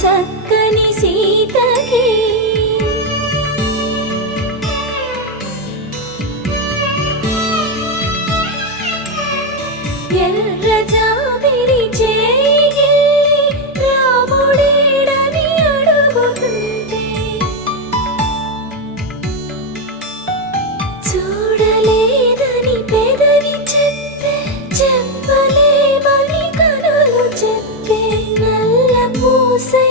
చక్కని సీతకి ఎర్ర జాబిలి చేయి రాముడేడని అడుగుతుంటే చూడలేదని పెదవి చెప్పే చెప్పలేమని కనులు చెప్పే నల్ల పూసై